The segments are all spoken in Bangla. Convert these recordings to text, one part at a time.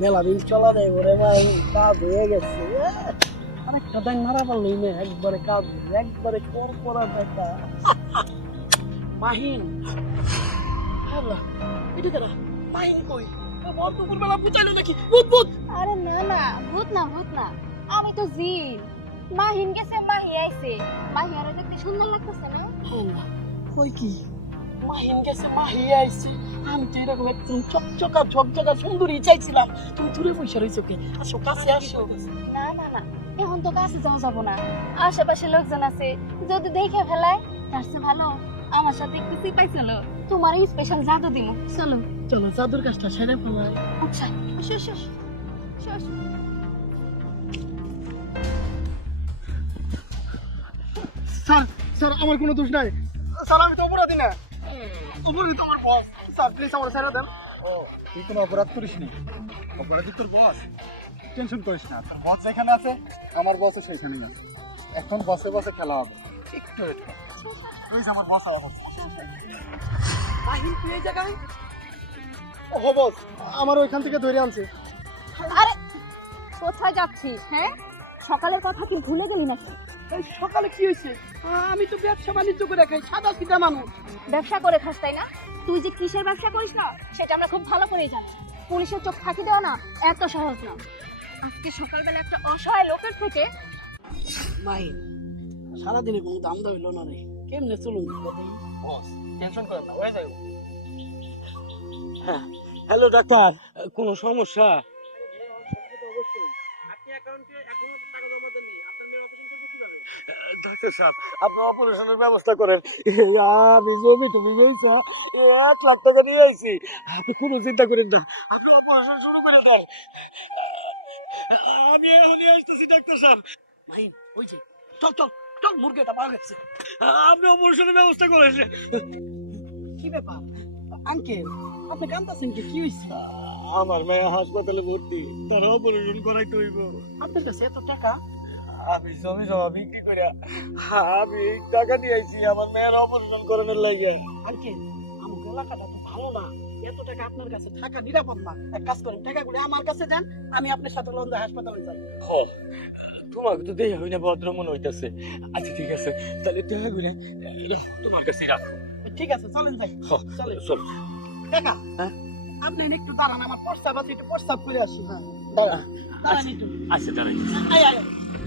মেলা দিন চলা দেয় ওরে ভাই কাজ হয়ে গেছে। আরেকটা ডাইন মারা পারল না একবারে কাজ একবারে কর করা দেখা মাহিন আল্লাহ এটা কেনা মাহিন কই? বল দুপুর বেলা বুঝাইলো নাকি? বুঝ বুঝ আরে না না ভূত না ভূত না। আমি তো জিন। মাহিন গেছে মাহি আইছে। মাহি আর দেখতে সুন্দর লাগতেছে না? কই কি? মাহিন গেছে মাহি আইছে। আমি তো এরকম একদম চকচকা ঝকঝকা সুন্দরী চাইছিলাম। তুমি দূরে বসে রয়েছো কে? আসো কাছে আসো। না না না এখন তো কাছে যাওয়া যাব না। আশেপাশে লোকজন আছে যদি দেখে ফেলায় তার চেয়ে ভালো। আমার সাথে তোমার স্পেশাল জাদু দিমু। চলো। চলো জাদুর কাজটা সেরে আচ্ছা শেষ শেষ শেষ স্যার স্যার আমার কোনো দোষ নাই। স্যার আমি তো অপরাধী না। অপরাধী তো আমার বস স্যার প্লিজ আমার ছেড়ে দেন। ও তুই কোনো অপরাধ করিস নি? অপরাধী তোর বস টেনশন করিস না তোর বস যেখানে আছে আমার বসও সেখানেই আছে। এখন বসে বসে খেলা হবে। একটু। Please, আমার বস আমার মাহিন তুই এই জায়গায় ও বস আমার ওইখান থেকে ধরে আনছে। আরে কোথায় যাচ্ছিস হ্যাঁ? সকালের কথা কি ভুলে গেলি নাকি? সকালে কি হয়েছে? আমি তো ব্যবসা বাণিজ্য করে খাই সাদা সিধা মানুষ। ব্যবসা করে খাস তাই না? তুই যে কিসের ব্যবসা করিস না সেটা আমরা খুব ভালো করেই জানি। পুলিশের চোখ ফাঁকি দেওয়া না এত সহজ না। আজকে সকালবেলা একটা অসহায় লোকের থেকে মাহিন সারাদিনে কোনো দাম দা হইল না রে। কেমনে চলুন? বস টেনশন করেন না হয়ে যাবে। হ্যালো ডাক্তার কোনো সমস্যা? ডাক্তার সাহেব আপনি অপারেশনের ব্যবস্থা করেন। আমি জমি এক লাখ টাকা নিয়ে আইছি। আপনি কোনো চিন্তা করেন না আপনি অপারেশন শুরু করে দেন। আমি এখনই আসতেছি ডাক্তার সাহেব। ভাই ওই যে চল চল চল মুরগিটা পাওয়া গেছে। আপনি অপারেশনের ব্যবস্থা করেন। কি ব্যাপার? আঙ্কেল আপনি কান্দাছেন কি? আমার মেয়ে হাসপাতালে ভর্তি তার অপারেশন করাইতে হইব। আপনার কাছে এত টাকা? আমি জমি জমা বিক্রি করে আমি টাকা দিয়ে আইছি আমার মেয়ের অপারেশন করানোর লাগে আঙ্কেল আমার এলাকাটা তো ভালো না। এত টাকা আপনার কাছে থাকা নিরাপদ না। এক কাজ করেন টাকাগুলো আমার কাছে দেন আমি আপনার সাথে লন্দা হাসপাতালে যাই। হ তোমাকে তো দেয়া হই না ভদ্র মনে হইতাছে। আচ্ছা ঠিক আছে। তাহলে টাকাগুলো তোমার কাছে রাখো। ঠিক আছে চলেন যাই। চলেন। চল। টাকা আপনি একটু দাঁড়ান আমার প্রস্তাব আছে একটু প্রস্তাব করে আসি হ্যাঁ। দাঁড়ান আচ্ছা দাঁড়াই। আয় আয়।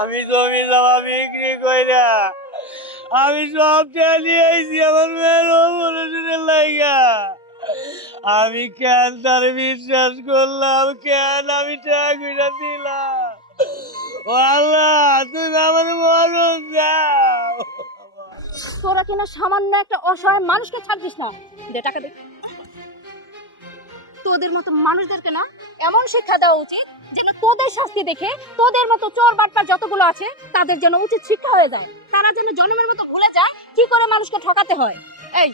আমি জমি জমা বিক্রি কইরা, আমি সব নিয়ে আইছি আমার মেয়ের লাইগা। আমি কেন তার বিশ্বাস করলাম, কেন আমি টাকা দিলাম? আল্লাহ তুমি আমার মরণ দাও। তোরা কিনা সামান্য একটা অসহায় মানুষকে ছাড়ছিস না? দে টাকা তোদের মতো মানুষদেরকে না এমন শিক্ষা দেওয়া উচিত যেন তোদের শাস্তি দেখে তোদের মতো চোর বাটপার যতগুলো আছে, তাদের যেন উচিত শিক্ষা হয়ে যায়। তারা যেন জন্মের মতো ভুলে যায়, কি করে মানুষকে ঠকাতে হয়? এই,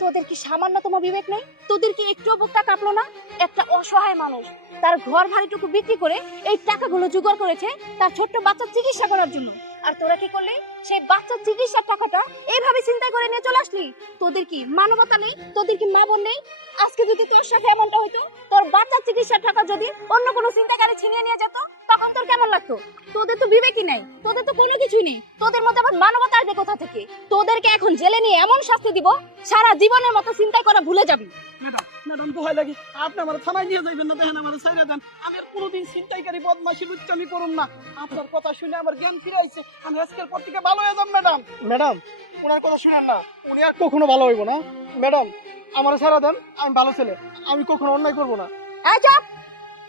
তোদের কি সামান্যতম বিবেক নেই? তোদের কি একটু বুকটা কাঁপলো না? একটা অসহায় মানুষ, তার ঘর ভাড়িটুকু বিক্রি করে এই টাকাগুলো জোগাড় করেছে তার ছোট্ট বাচ্চার চিকিৎসা করার জন্য। আর তোরা কি করলি? সেই বাচ্চার চিকিৎসার টাকাটা এইভাবে চিন্তা করে নিয়ে চলে আসলি? তোদের কি মানবতা নেই? তোদের কি মা বোন নেই? আজকে যদি তোর সাথে এমনটা হইতো, তোর বাচ্চার চিকিৎসার টাকা যদি অন্য কোনো চিন্তাকারী ছিনিয়ে নিয়ে যেত, তখন তোর কেমন লাগতো? তোদের তো বিবেকই নাই। তোদের তো কোনো কিছুই নেই। তোদের মধ্যে আবার মানবতা আসবে কোথা থেকে? তোদেরকে এখন জেলে নিয়ে এমন শাস্তি দিব, সারা জীবনের মতো চিন্তা করা ভুলে যাবি। ম্যাডাম ম্যাডাম ভয় লাগে। আপনি আমার থানায় নিয়ে যাইবেন না দেখেন আমার ছাইরা দেন। আমি আর কোনোদিন চিন্তাইকারী বদমাশি লুচ্চ আমি করুম না। আপনার কথা শুনে আমার জ্ঞান ফিরে আইছে। আমি আজকের পর থেকে ভালো হয়ে যাম ম্যাডাম। ম্যাডাম ওনার কথা শুনেন না। উনি আর কখনো ভালো হইব না। ম্যাডাম আমার ছেড়ে দেন আমি ভালো ছেলে। আমি কখনো অন্যায় করব না। এই চুপ!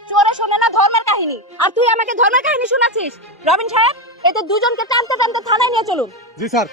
চোরে শোনে না ধর্মের কাহিনী। আর তুই আমাকে ধর্মের কাহিনী শোনাচ্ছিস? রবিন সাহেব এদের দুজনকে টানতে টানতে থানায় নিয়ে চলুন। জি স্যার।